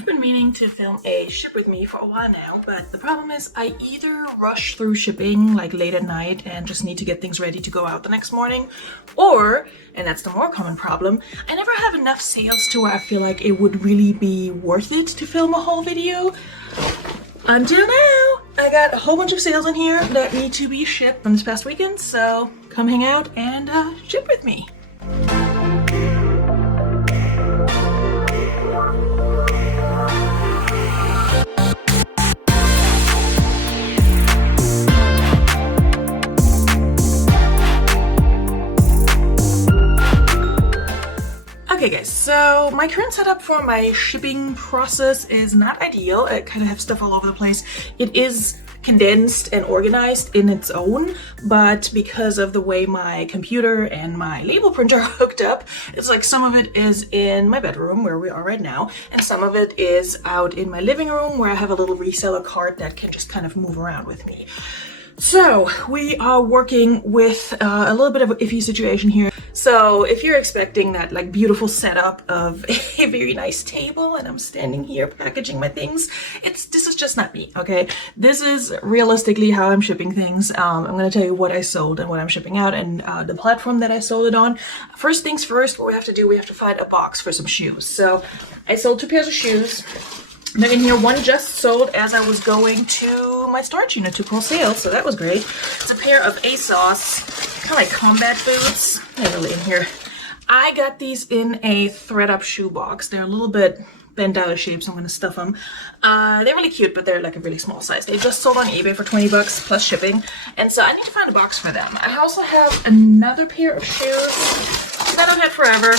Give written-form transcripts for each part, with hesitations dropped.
I've been meaning to film a ship with me for a while now, but the problem is I either rush through shipping like late at night and just need to get things ready to go out the next morning, or, and that's the more common problem, I never have enough sales to where I feel like it would really be worth it to film a whole video. Until now, I got a whole bunch of sales in here that need to be shipped from this past weekend, so come hang out and ship with me. Okay guys, so my current setup for my shipping process is not ideal. I kind of have stuff all over the place. It is condensed and organized in its own, but because of the way my computer and my label printer are hooked up, it's like some of it is in my bedroom where we are right now, and some of it is out in my living room where I have a little reseller cart that can just kind of move around with me. So we are working with a little bit of an iffy situation here. So if you're expecting that like beautiful setup of a very nice table and I'm standing here packaging my things, this is just not me, okay? This is realistically how I'm shipping things. I'm gonna tell you what I sold and what I'm shipping out and the platform that I sold it on. First things first, what we have to do, we have to find a box for some shoes. So I sold 2 pairs of shoes. Then in here, one just sold as I was going to my storage unit to pull sales, so that was great. It's a pair of ASOS, kind of like combat boots. They're really in here. I got these in a thread-up shoe box. They're a little bit bent out of shape, so I'm going to stuff them. They're really cute, but they're like a really small size. They just sold on eBay for 20 bucks plus shipping, and so I need to find a box for them. I also have another pair of shoes that I've had forever.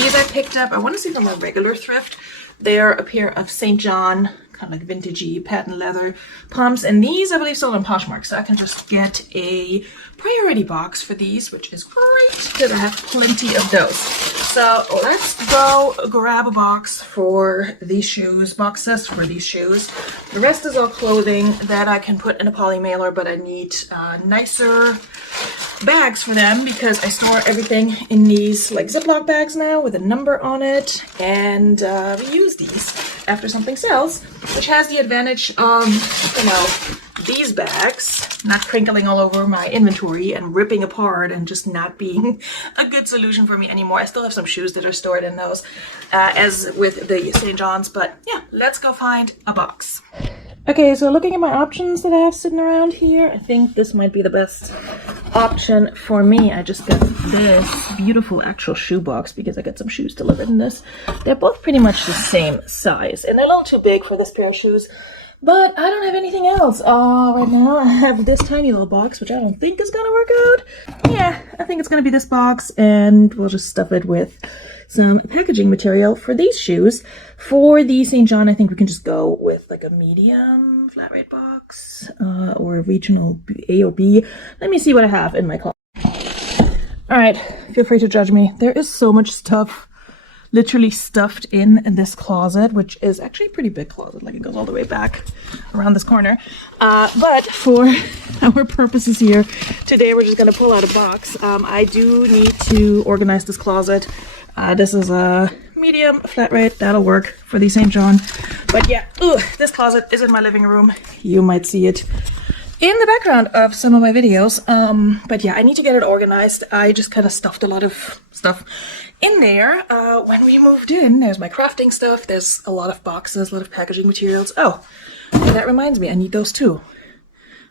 These I picked up. I want to see them on regular thrift. They're a pair of St. John, kind of like vintagey patent leather pumps, and these I believe sold on Poshmark, so I can just get a priority box for these, which is great because I have plenty of those. So let's go grab a box for these shoes, boxes for these shoes. The rest is all clothing that I can put in a poly mailer, but I need nicer bags for them because I store everything in these like Ziploc bags now with a number on it, and we use these after something sells, which has the advantage of, you know, these bags not crinkling all over my inventory and ripping apart and just not being a good solution for me anymore. I still have some shoes that are stored in those, as with the St. John's, but yeah, let's go find a box. Okay, so looking at my options that I have sitting around here, I think this might be the best option for me. I just got this beautiful actual shoe box because I got some shoes delivered in this. They're both pretty much the same size, and they're a little too big for this pair of shoes, but I don't have anything else. Right now I have this tiny little box, which I don't think is gonna work out. Yeah, I think it's gonna be this box, and we'll just stuff it with some packaging material for these shoes. For the St. John, I think we can just go with like a medium flat rate box or a regional A or B. Let me see what I have in my closet. All right, feel free to judge me. There is so much stuff literally stuffed in this closet, which is actually a pretty big closet. Like it goes all the way back around this corner. But for our purposes here today, we're just gonna pull out a box. I do need to organize this closet. This is a medium flat rate. That'll work for the St. John. But yeah, this closet is in my living room. You might see it in the background of some of my videos. But yeah, I need to get it organized. I just kind of stuffed a lot of stuff in there when we moved in. There's my crafting stuff. There's a lot of boxes, a lot of packaging materials. Oh, and that reminds me, I need those too.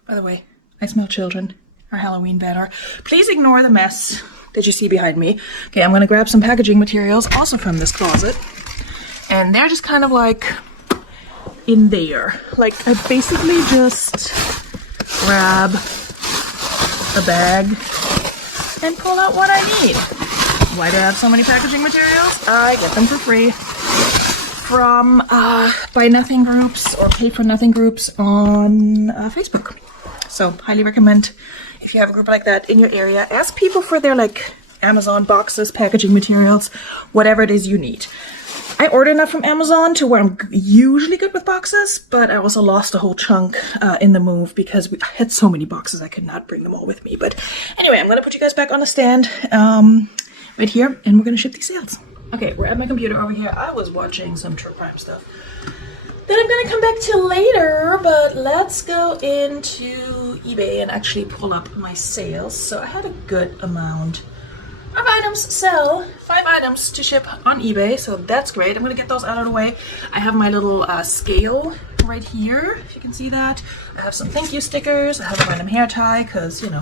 By the way, I smell children. Our Halloween banner. Please ignore the mess that you see behind me. Okay, I'm gonna grab some packaging materials also from this closet, and they're just kind of like in there. Like I basically just grab a bag and pull out what I need. Why do I have so many packaging materials? I get them for free from Buy Nothing groups or Pay for Nothing groups on Facebook. So highly recommend, if you have a group like that in your area, ask people for their like Amazon boxes, packaging materials, whatever it is you need. I order enough from Amazon to where I'm usually good with boxes, but I also lost a whole chunk in the move because I had so many boxes I could not bring them all with me. But anyway, I'm going to put you guys back on the stand right here, and we're going to ship these sales. Okay, we're at my computer over here. I was watching some true crime stuff that I'm gonna come back to later, but let's go into eBay and actually pull up my sales. So I had a good amount of items sell, 5 items to ship on eBay, so that's great. I'm gonna get those out of the way. I have my little scale right here, if you can see that. I have some thank you stickers. I have a random hair tie, because, you know,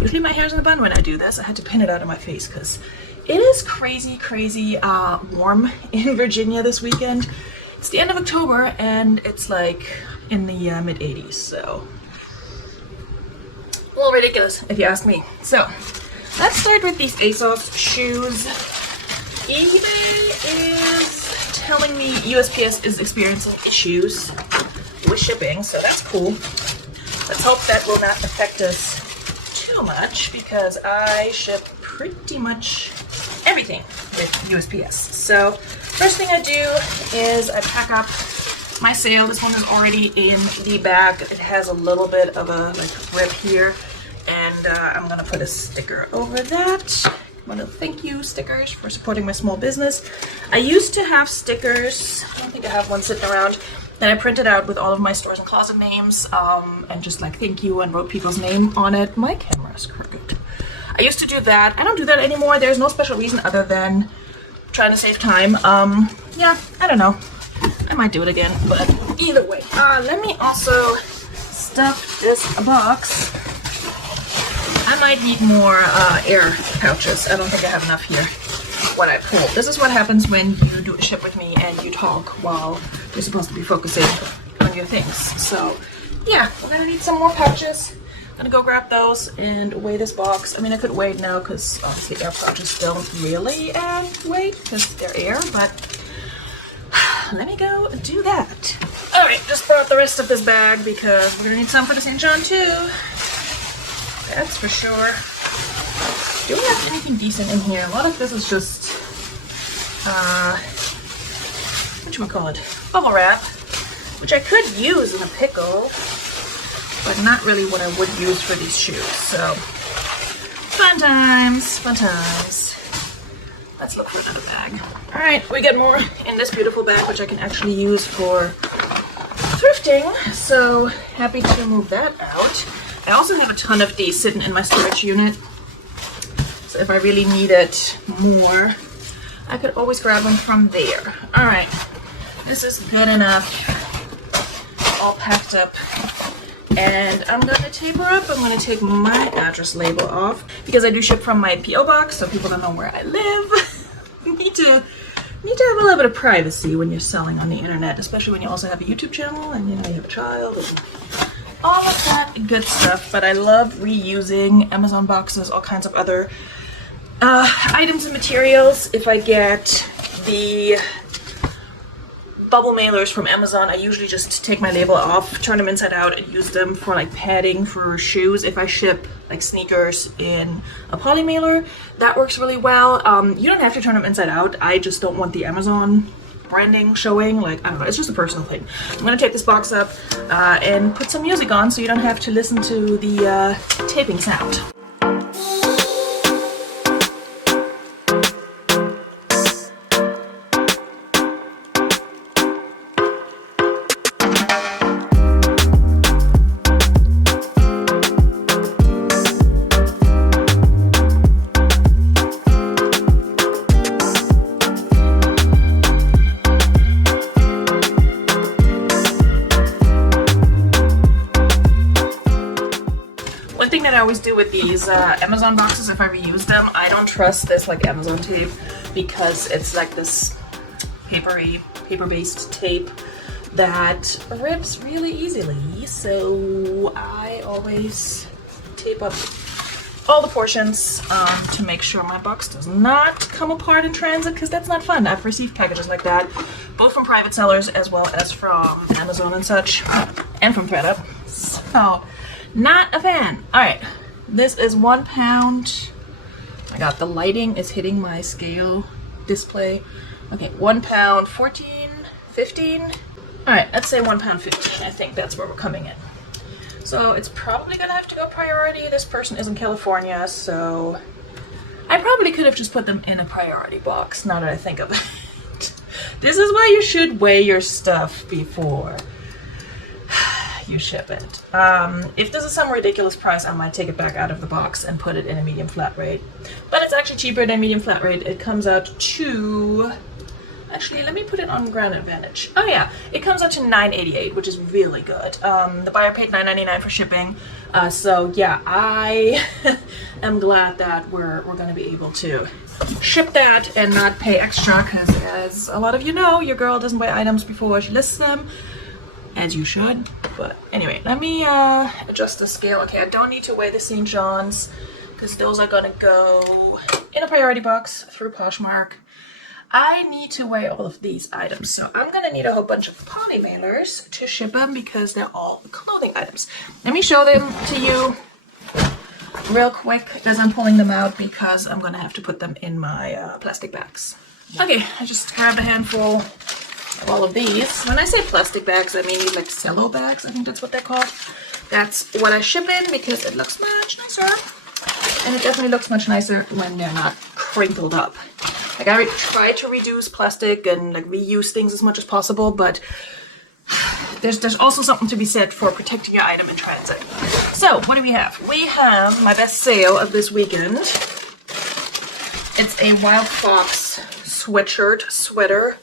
usually my hair's in a bun when I do this. I had to pin it out of my face, because it is crazy warm in Virginia this weekend. It's the end of October, and it's like in the mid-80s, so a little ridiculous, if you ask me. So let's start with these ASOS shoes. eBay is telling me USPS is experiencing issues with shipping, so that's cool. Let's hope that will not affect us too much, because I ship pretty much everything with USPS. So first thing I do is I pack up my sale. This one is already in the bag. It has a little bit of a rip here, and I'm gonna put a sticker over that. One of the thank you stickers for supporting my small business. I used to have stickers. I don't think I have one sitting around. Then I printed out with all of my stores and closet names, and just like thank you, and wrote people's name on it. My camera's crooked. I used to do that. I don't do that anymore. There's no special reason other than trying to save time. Yeah, I don't know. I might do it again, but either way. Let me also stuff this box. I might need more air pouches. I don't think I have enough here when I pull. This is what happens when you do a ship with me and you talk while you're supposed to be focusing on your things. So yeah, we're gonna need some more pouches. I'm gonna go grab those and weigh this box. I mean, I could weigh it now because obviously air pouches don't really add weight because they're air, but let me go do that. All right, just brought the rest of this bag because we're gonna need some for the St. John too. That's for sure. Do we have anything decent in here? A lot of this is just, bubble wrap, which I could use in a pickle, but not really what I would use for these shoes. So, fun times, fun times. Let's look for another bag. All right, we get more in this beautiful bag, which I can actually use for thrifting. So happy to move that out. I also have a ton of these sitting in my storage unit. So if I really needed more, I could always grab them from there. All right, this is good enough. All packed up. And I'm gonna taper up. I'm gonna take my address label off because I do ship from my P.O. box, so people don't know where I live. You need to have a little bit of privacy when you're selling on the internet, especially when you also have a YouTube channel and you know you have a child and all of that good stuff. But I love reusing Amazon boxes, all kinds of other items and materials. If I get the bubble mailers from Amazon, I usually just take my label off, turn them inside out, and use them for like padding for shoes. If I ship like sneakers in a poly mailer, that works really well. You don't have to turn them inside out. I just don't want the Amazon branding showing. Like, I don't know, it's just a personal thing. I'm gonna take this box up and put some music on so you don't have to listen to the taping sound. I always do with these Amazon boxes, if I reuse them, I don't trust this like Amazon tape because it's like this paper-based tape that rips really easily. So I always tape up all the portions to make sure my box does not come apart in transit, because that's not fun. I've received packages like that, both from private sellers as well as from Amazon and such, and from ThredUp. So not a fan. All right, this is 1 pound. Oh my God, the lighting is hitting my scale display. Okay, 1 pound 14, 15. All right, let's say 1 pound 15. I think that's where we're coming in. So it's probably gonna have to go priority. This person is in California, so I probably could have just put them in a priority box, now that I think of it. This is why you should weigh your stuff before you ship it. If this is some ridiculous price, I might take it back out of the box and put it in a medium flat rate. But it's actually cheaper than medium flat rate. It comes out to... Actually, let me put it on Ground Advantage. Oh yeah, it comes out to $9.88, which is really good. The buyer paid $9.99 for shipping. So yeah, I am glad that we're gonna be able to ship that and not pay extra, because as a lot of you know, your girl doesn't buy items before she lists them, as you should. But anyway, let me adjust the scale. Okay, I don't need to weigh the St. John's, because those are gonna go in a priority box through Poshmark. I need to weigh all of these items, so I'm gonna need a whole bunch of poly mailers to ship them because they're all clothing items. Let me show them to you real quick as I'm pulling them out, because I'm gonna have to put them in my plastic bags. Okay, I just grabbed a handful of all of these. When I say plastic bags, I mean like cello bags. I think that's what they're called. That's what I ship in because it looks much nicer, and it definitely looks much nicer when they're not crinkled up. Like, I try to reduce plastic and like reuse things as much as possible, but there's also something to be said for protecting your item in transit. So what do we have? We have my best sale of this weekend. It's a Wild Fox sweater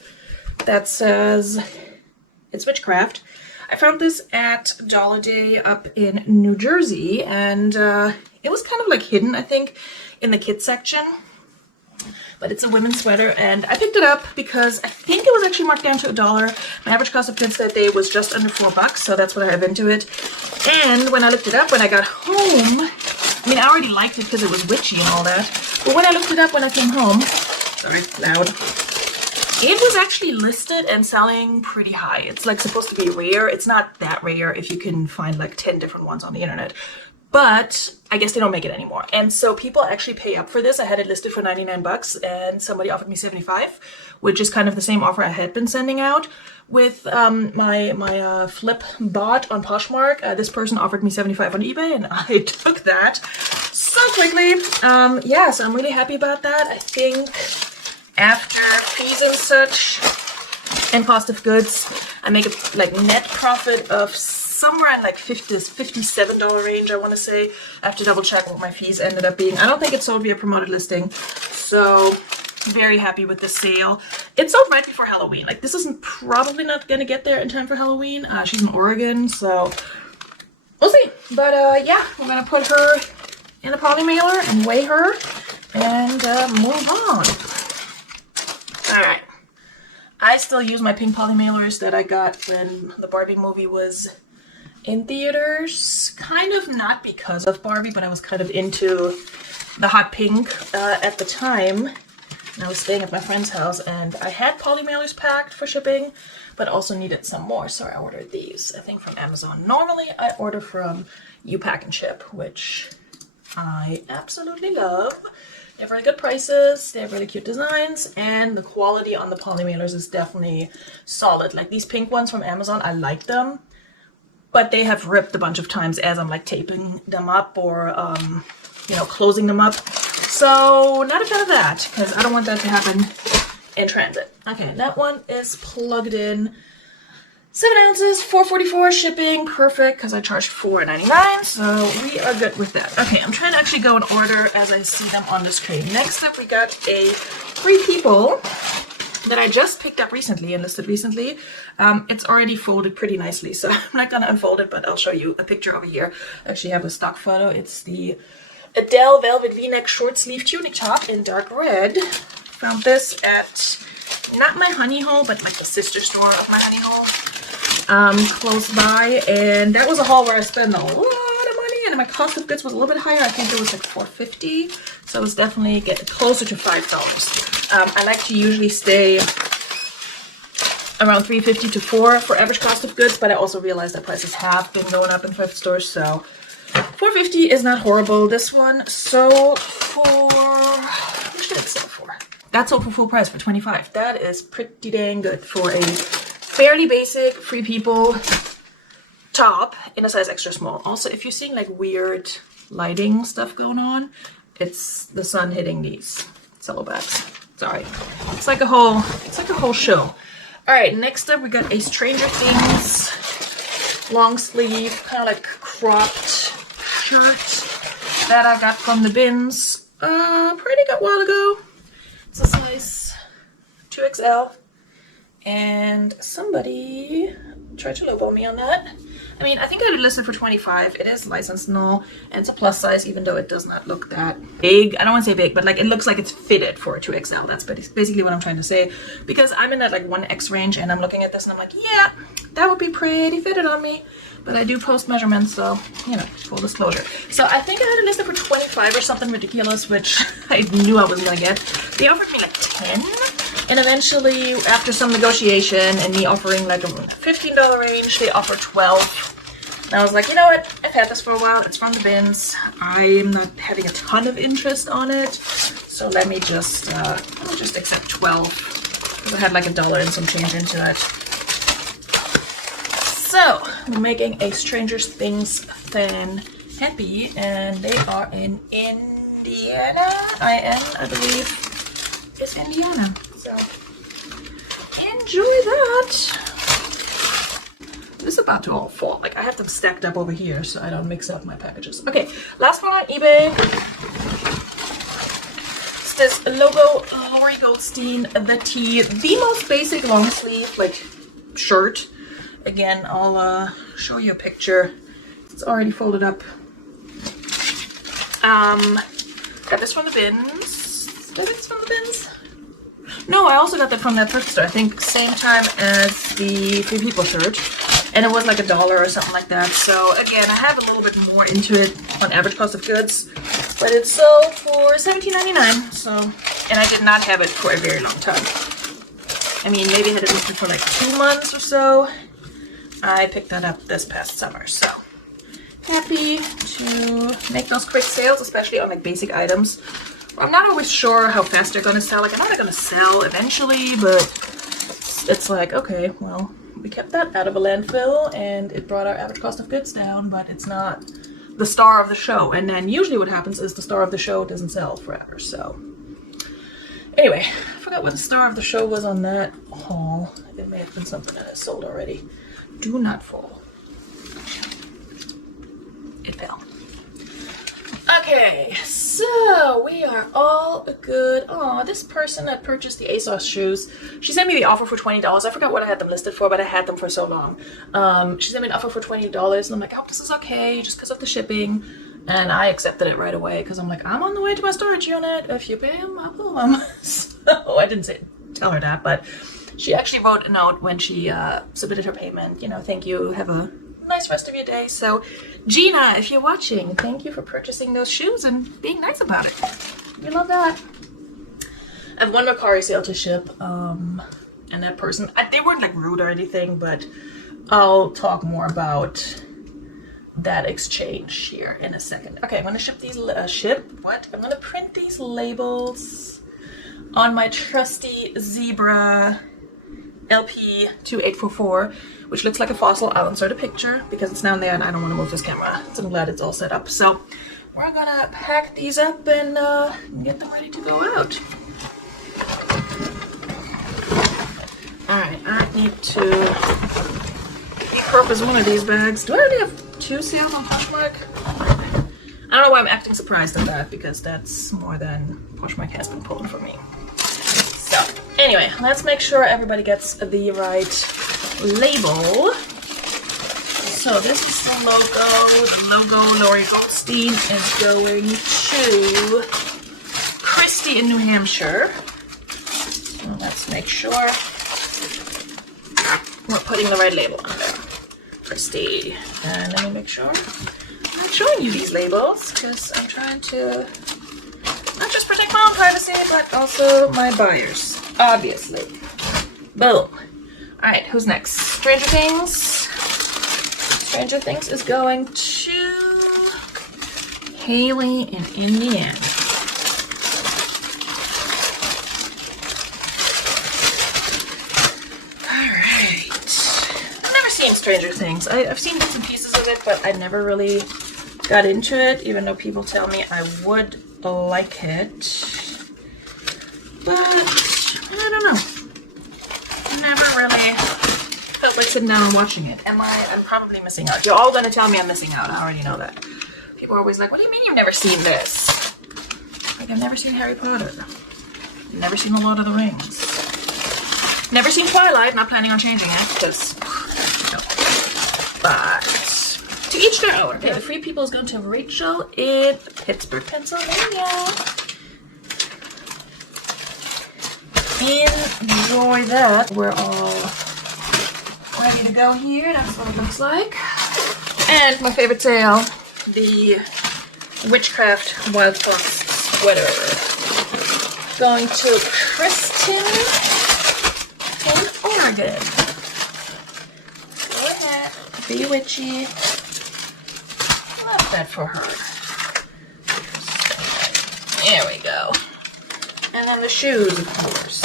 that says it's witchcraft. I found this at Dollar Day up in New Jersey, and it was kind of like hidden, I think, in the kids section. But it's a women's sweater, and I picked it up because I think it was actually marked down to $1. My average cost of goods that day was just under $4, so that's what I have into it. And when I looked it up, when I got home, I mean, I already liked it because it was witchy and all that, but when I looked it up when I came home, sorry, loud, it was actually listed and selling pretty high. It's like supposed to be rare. It's not that rare if you can find like 10 different ones on the internet. But I guess they don't make it anymore. And so people actually pay up for this. I had it listed for 99 bucks and somebody offered me 75, which is kind of the same offer I had been sending out with my flip bot on Poshmark. This person offered me 75 on eBay, and I took that so quickly. Yeah, so I'm really happy about that. I think after fees and such and cost of goods, I make a like net profit of somewhere in like $57 range, I want to say. I have to double check what my fees ended up being. I don't think it sold via promoted listing, so very happy with the sale. It sold right before Halloween. Like, this isn't probably not gonna get there in time for Halloween. She's in Oregon, so we'll see. But yeah, we're gonna put her in a poly mailer and weigh her and move on. All right. I still use my pink poly mailers that I got when the Barbie movie was in theaters. Kind of not because of Barbie, but I was kind of into the hot pink at the time. And I was staying at my friend's house, and I had poly mailers packed for shipping, but also needed some more, so I ordered these, I think from Amazon. Normally I order from You Pack and Ship, which I absolutely love. They have really good prices, they have really cute designs, and the quality on the poly mailers is definitely solid. Like, these pink ones from Amazon, I like them, but they have ripped a bunch of times as I'm like taping them up or, you know, closing them up. So not a fan of that, because I don't want that to happen in transit. Okay, that one is plugged in. 7 ounces, $4.44 shipping, perfect, because I charged $4.99, so we are good with that. Okay, I'm trying to actually go in order as I see them on the screen. Next up, we got a Free People that I just picked up recently and listed recently. It's already folded pretty nicely, so I'm not gonna unfold it, but I'll show you a picture over here. I actually have a stock photo. It's the Adele Velvet V-neck short sleeve tunic top in dark red. Found this at not my honey hole, but like the sister store of my honey hole. Close by, and that was a haul where I spent a lot of money, and my cost of goods was a little bit higher. I think it was like $4.50, so it was definitely getting closer to $5. I like to usually stay around $3.50 to $4 for average cost of goods, but I also realized that prices have been going up in thrift stores, so $4.50 is not horrible. This one sold for, what should it sell for? That sold for full price for $25. That is pretty dang good for a fairly basic Free People top in a size extra small. Also, if you're seeing like weird lighting stuff going on, it's the sun hitting these cello bags. Sorry. It's like a whole show. All right, next up we got a Stranger Things long sleeve, kind of like cropped shirt that I got from the bins pretty good while ago. It's a size 2XL, and somebody tried to lowball me on that. I mean, I think I listed for 25. It is licensed and all, and it's a plus size, even though it does not look that big. I don't want to say big, but like it looks like it's fitted for a 2XL. That's basically what I'm trying to say, because I'm in that like 1X range, and I'm looking at this and I'm like, yeah, that would be pretty fitted on me. But I do post measurements, so, you know, full disclosure. So I think I had it listed for 25 or something ridiculous, which I knew I wasn't gonna get. They offered me like 10, and eventually, after some negotiation and me offering like a $15 range, they offered 12. And I was like, you know what? I've had this for a while. It's from the bins. I'm not having a ton of interest on it, so let me just accept 12, because I had like $1 and some change into it. So I'm making a Stranger Things fan happy, and they are in Indiana. I believe, is Indiana. So enjoy that. This is about to all fall. Like, I have them stacked up over here so I don't mix up my packages. Okay, last one on eBay. It's this logo Lori Goldstein, the tee, the most basic long sleeve like shirt. Again, I'll show you a picture. It's already folded up. Got this from the bins. Did I get this from the bins? No, I also got that from that thrift store. I think same time as the Free People shirt. And it was like $1 or something like that. So again, I have a little bit more into it on average cost of goods, but it sold for $17.99. So, and I did not have it for a very long time. I mean, maybe I had it listed for like 2 months or so. I picked that up this past summer, so happy to make those quick sales, especially on like basic items. I'm not always sure how fast they're gonna sell. Like, I know they're gonna sell eventually, but it's like, okay, well, we kept that out of a landfill and it brought our average cost of goods down, but it's not the star of the show. And then usually what happens is the star of the show doesn't sell forever. So anyway, I forgot what the star of the show was on that haul. It may have been something that is sold already. Do not fall. It fell. Okay, so we are all good. Oh, this person that purchased the ASOS shoes, she sent me the offer for $20. I forgot what I had them listed for, but I had them for so long. She sent me an offer for $20, and I'm like, I hope this is okay, just because of the shipping. And I accepted it right away, because I'm like, I'm on the way to my storage unit. If you pay them, I'll pull them. So I didn't tell her that, but she actually wrote a note when she submitted her payment. You know, thank you, have a nice rest of your day. So Gina, if you're watching, thank you for purchasing those shoes and being nice about it. We love that. I have one Mercari sale to ship, and that person, they weren't like rude or anything, but I'll talk more about that exchange here in a second. Okay, I'm gonna ship these, I'm gonna print these labels on my trusty Zebra LP 2844, which looks like a fossil. I'll insert a picture because it's down there and I don't want to move this camera. So I'm glad it's all set up. So we're gonna pack these up and get them ready to go out. Alright, I need to repurpose one of these bags. Do I already have 2 sales on Poshmark? I don't know why I'm acting surprised at that, because that's more than Poshmark has been pulling for me. So anyway, let's make sure everybody gets the right label. So this is the logo. The logo Lori Goldstein is going to Christie in New Hampshire. So let's make sure we're putting the right label on there. Christie. And let me make sure I'm not showing you these labels, because I'm trying to not just protect my own privacy, but also my buyers, obviously. Boom. Alright, who's next? Stranger Things. Stranger Things is going to Haley in Indiana. Stranger Things. I've seen bits and pieces of it, but I never really got into it, even though people tell me I would like it, but I don't know. Never really felt like sitting down and watching it. I'm probably missing out. You're all gonna tell me I'm missing out. I already know that. People are always like, what do you mean you've never seen this? Like, I've never seen Harry Potter. Never seen The Lord of the Rings. Never seen Twilight. Not planning on changing it because, no. But to each their own. Okay, the free people is going to Rachel in Pittsburgh, Pennsylvania. Enjoy that. We're all ready to go here. That's what it looks like. And my favorite sale, the Witchcraft Wild Fox sweater. Going to Kristen in Oregon. Go ahead, be witchy. Love that for her. There we go. And then the shoes, of course.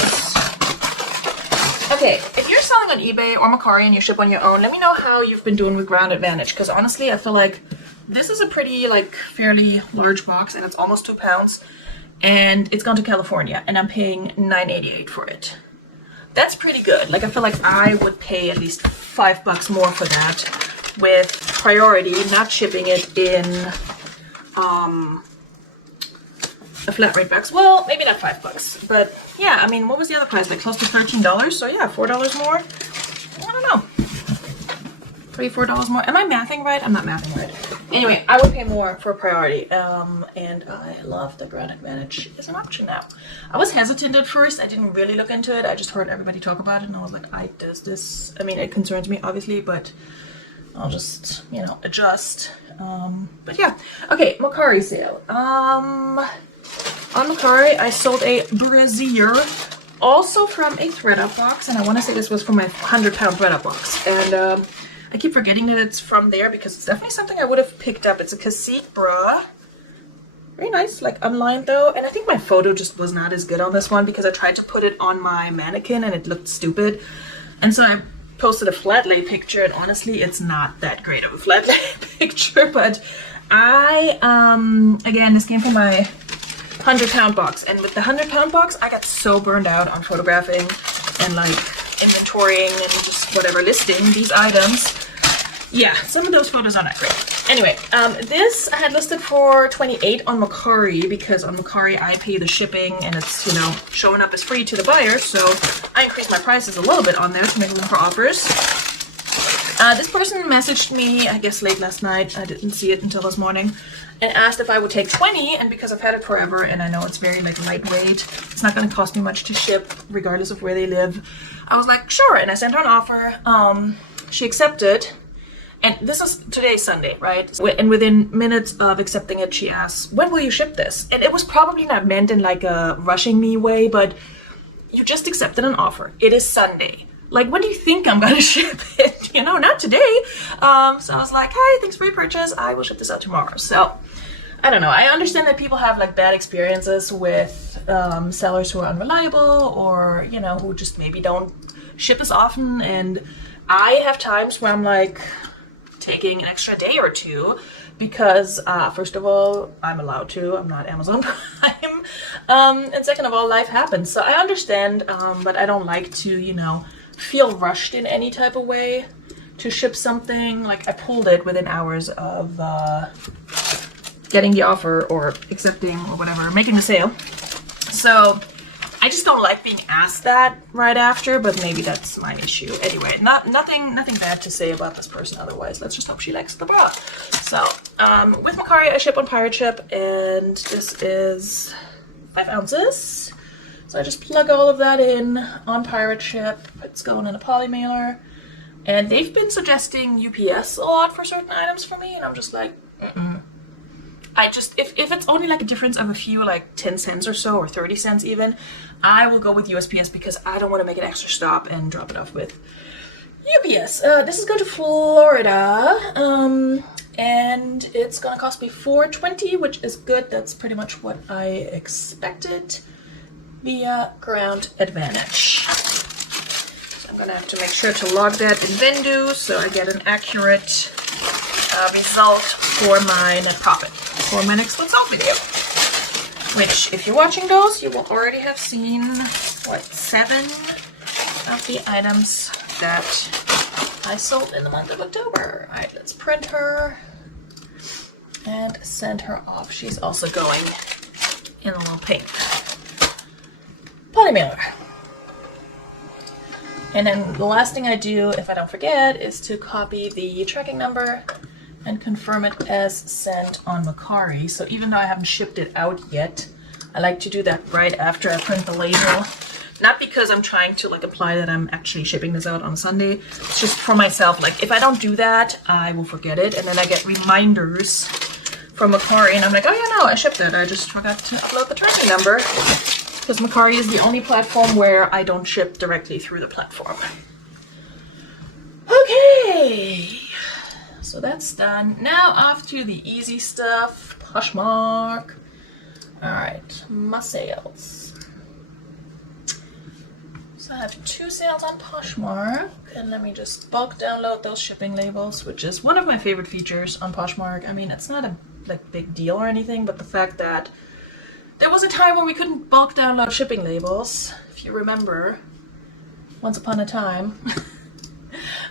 Okay, if you're selling on eBay or Mercari and you ship on your own, let me know how you've been doing with Ground Advantage. Because honestly, I feel like this is a pretty, like, fairly large box, and it's almost 2 pounds. And it's gone to California, and I'm paying $9.88 for it. That's pretty good. Like, I feel like I would pay at least $5 more for that with priority, not shipping it in a flat rate box. Well, maybe not $5, but yeah, I mean, what was the other price? Like close to $13. So yeah, $4 more. I don't know. $3, $4 more. Am I mathing right? I'm not mathing right. Anyway, I would pay more for priority. And I love the Ground Advantage as an option now. I was hesitant at first. I didn't really look into it. I just heard everybody talk about it, and I was like, does this? I mean, it concerns me obviously, but I'll just, you know, adjust. But yeah. Okay, Mercari sale. On Mercari, I sold a brassiere, also from a ThredUp box, and I want to say this was from my 100-pound ThredUp box. And I keep forgetting that it's from there because it's definitely something I would have picked up. It's a cassette bra. Very nice, like unlined though. And I think my photo just was not as good on this one because I tried to put it on my mannequin and it looked stupid. And so I posted a flat lay picture, and honestly, it's not that great of a flat lay picture. But I, again, this came from my 100-pound box, and with the 100-pound box I got so burned out on photographing and like inventorying and just whatever, listing these items. Yeah, some of those photos are not great. Anyway, this I had listed for $28 on Mercari because on Mercari I pay the shipping and it's, you know, showing up as free to the buyer, so I increased my prices a little bit on there to make room for offers. This person messaged me, I guess late last night, I didn't see it until this morning, and asked if I would take 20, and because I've had it forever and I know it's very like lightweight, it's not going to cost me much to ship regardless of where they live. I was like, sure, and I sent her an offer. She accepted, and this is today's Sunday, right? And within minutes of accepting it, she asked, when will you ship this? And it was probably not meant in like a rushing me way, but you just accepted an offer. It is Sunday. Like, when do you think I'm gonna ship it? You know, not today. So I was like, hey, thanks for your purchase. I will ship this out tomorrow. So, I don't know. I understand that people have like bad experiences with sellers who are unreliable or, you know, who just maybe don't ship as often. And I have times where I'm like taking an extra day or two because, first of all, I'm allowed to. I'm not Amazon Prime. And second of all, life happens. So I understand, but I don't like to, you know, feel rushed in any type of way to ship something. Like, I pulled it within hours of getting the offer or accepting or whatever, making the sale. So I just don't like being asked that right after, but maybe that's my issue. Anyway, nothing bad to say about this person otherwise. Let's just hope she likes the bra. So with Mercari, I ship on Pirate Ship, and this is 5 ounces. So I just plug all of that in on Pirate Ship. It's going in a poly mailer. And they've been suggesting UPS a lot for certain items for me, and I'm just like, I just, if it's only like a difference of a few, like 10 cents or so, or 30 cents even, I will go with USPS because I don't want to make an extra stop and drop it off with UPS. This is going to Florida, and it's going to cost me $4.20, which is good. That's pretty much what I expected via Ground Advantage. So I'm going to have to make sure to log that in Vendu so I get an accurate result for my net profit for my next What's Out video. which if you're watching those, you will already have seen, what, 7 of the items that I sold in the month of October. All right, let's print her and send her off. She's also going in a little pink poly mailer. And then the last thing I do, if I don't forget, is to copy the tracking number and confirm it as sent on Mercari. So even though I haven't shipped it out yet, I like to do that right after I print the label. Not because I'm trying to like imply that I'm actually shipping this out on Sunday. It's just for myself. Like if I don't do that, I will forget it. And then I get reminders from Mercari and I'm like, oh yeah, no, I shipped it. I just forgot to upload the tracking number. Because Mercari is the only platform where I don't ship directly through the platform. Okay, so that's done. Now off to the easy stuff, Poshmark. All right, my sales. So I have 2 sales on Poshmark, and let me just bulk download those shipping labels, which is one of my favorite features on Poshmark. I mean, it's not a like big deal or anything, but the fact that there was a time when we couldn't bulk download shipping labels, if you remember, once upon a time.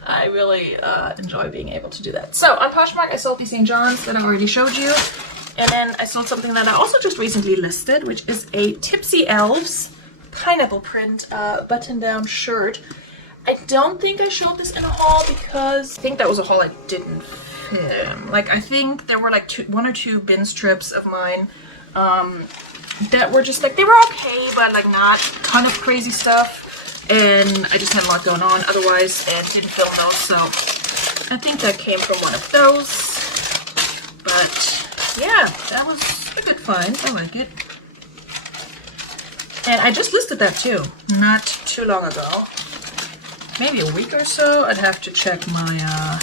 I really enjoy being able to do that. So on Poshmark, I sold the St. John's that I already showed you. And then I sold something that I also just recently listed, which is a Tipsy Elves pineapple print button-down shirt. I don't think I showed this in a haul because I think that was a haul I didn't film. Like I think there were like 1 or 2 bin strips of mine that were just like, they were okay, but like not a ton of crazy stuff, and I just had a lot going on otherwise and didn't film those, so I think that came from one of those. But yeah, that was a good find. I like it. And I just listed that too, not too long ago, maybe a week or so. I'd have to check my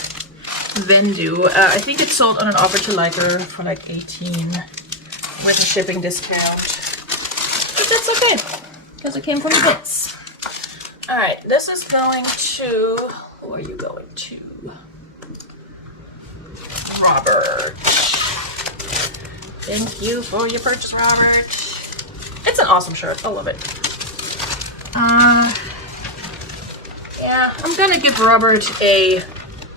Vendu. I think it sold on an offer to liker for like 18 with a shipping discount, but that's okay because it came from the bits. All right, this is going to, who are you going to? Robert. Thank you for your purchase, Robert. It's an awesome shirt. I love it. Yeah, I'm gonna give Robert a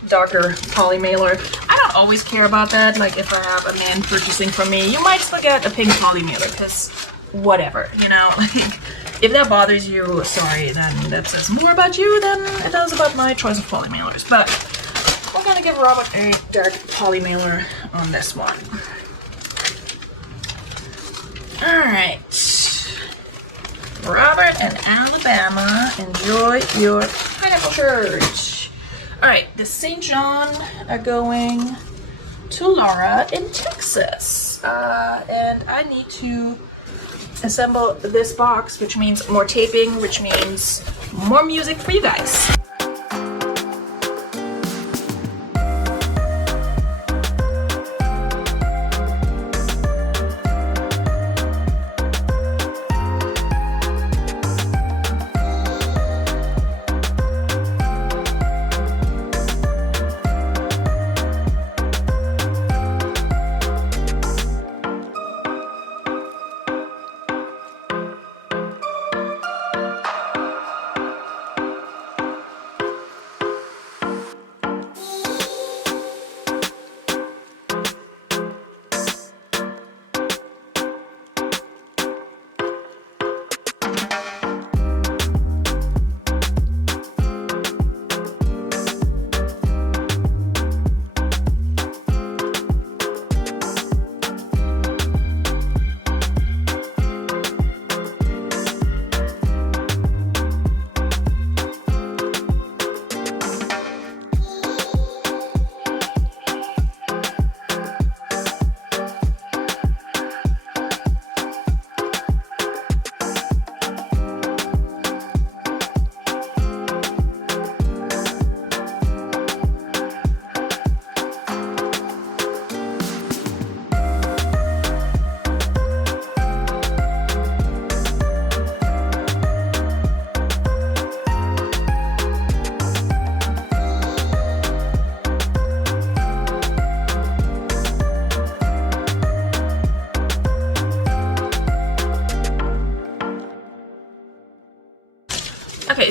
darker poly mailer. I don't always care about that. Like if I have a man purchasing from me, you might still get a pink poly mailer because whatever, you know. Like if that bothers you, sorry, then that says more about you than it does about my choice of poly mailers. But we're gonna give Robert a dark poly mailer on this one. All right, Robert and Alabama, enjoy your pineapple shirt. All right, the St. John are going to Laura in Texas. And I need to assemble this box, which means more taping, which means more music for you guys.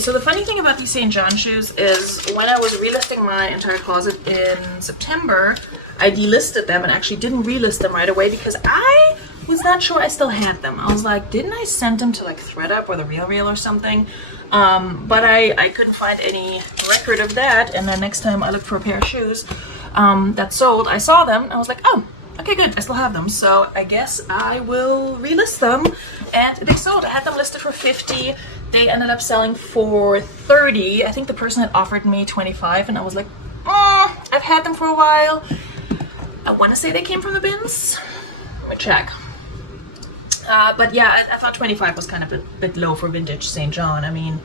so the funny thing about these St. John shoes is when I was relisting my entire closet in September, I delisted them and actually didn't relist them right away because I was not sure I still had them. I was like, didn't I send them to like ThreadUp or the RealReal or something? But I couldn't find any record of that. And then next time I looked for a pair of shoes that sold, I saw them and I was like, oh, okay, good, I still have them. So I guess I will relist them. And they sold. I had them listed for 50. They ended up selling for 30. I think the person had offered me 25 and I was like, I've had them for a while. I want to say they came from the bins. Let me check. But yeah, I thought 25 was kind of a bit low for vintage St. John. I mean,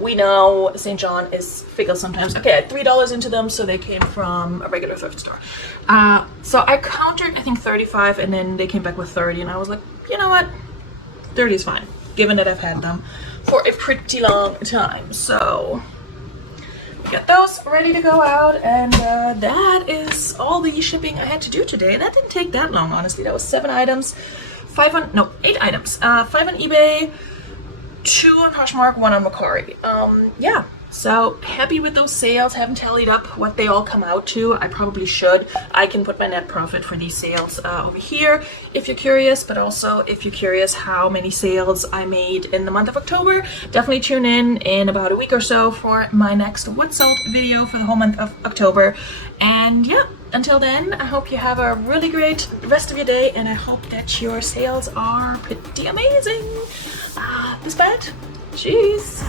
we know St. John is fickle sometimes. Okay, I had $3 into them, so they came from a regular thrift store. So I counted, I think 35, and then they came back with 30, and I was like, you know what? 30 is fine, given that I've had them for a pretty long time. So we got those ready to go out, and that is all the shipping I had to do today. And that didn't take that long, honestly. That was 7 items. 8 items. 5 on eBay, 2 on Poshmark, 1 on Macquarie. Yeah, so happy with those sales. Haven't tallied up what they all come out to. I probably should. I can put my net profit for these sales over here if you're curious, but also if you're curious how many sales I made in the month of October, definitely tune in about a week or so for my next What Sold video for the whole month of October. And yeah, until then, I hope you have a really great rest of your day, and I hope that your sales are pretty amazing. Bis bald. Tschüss.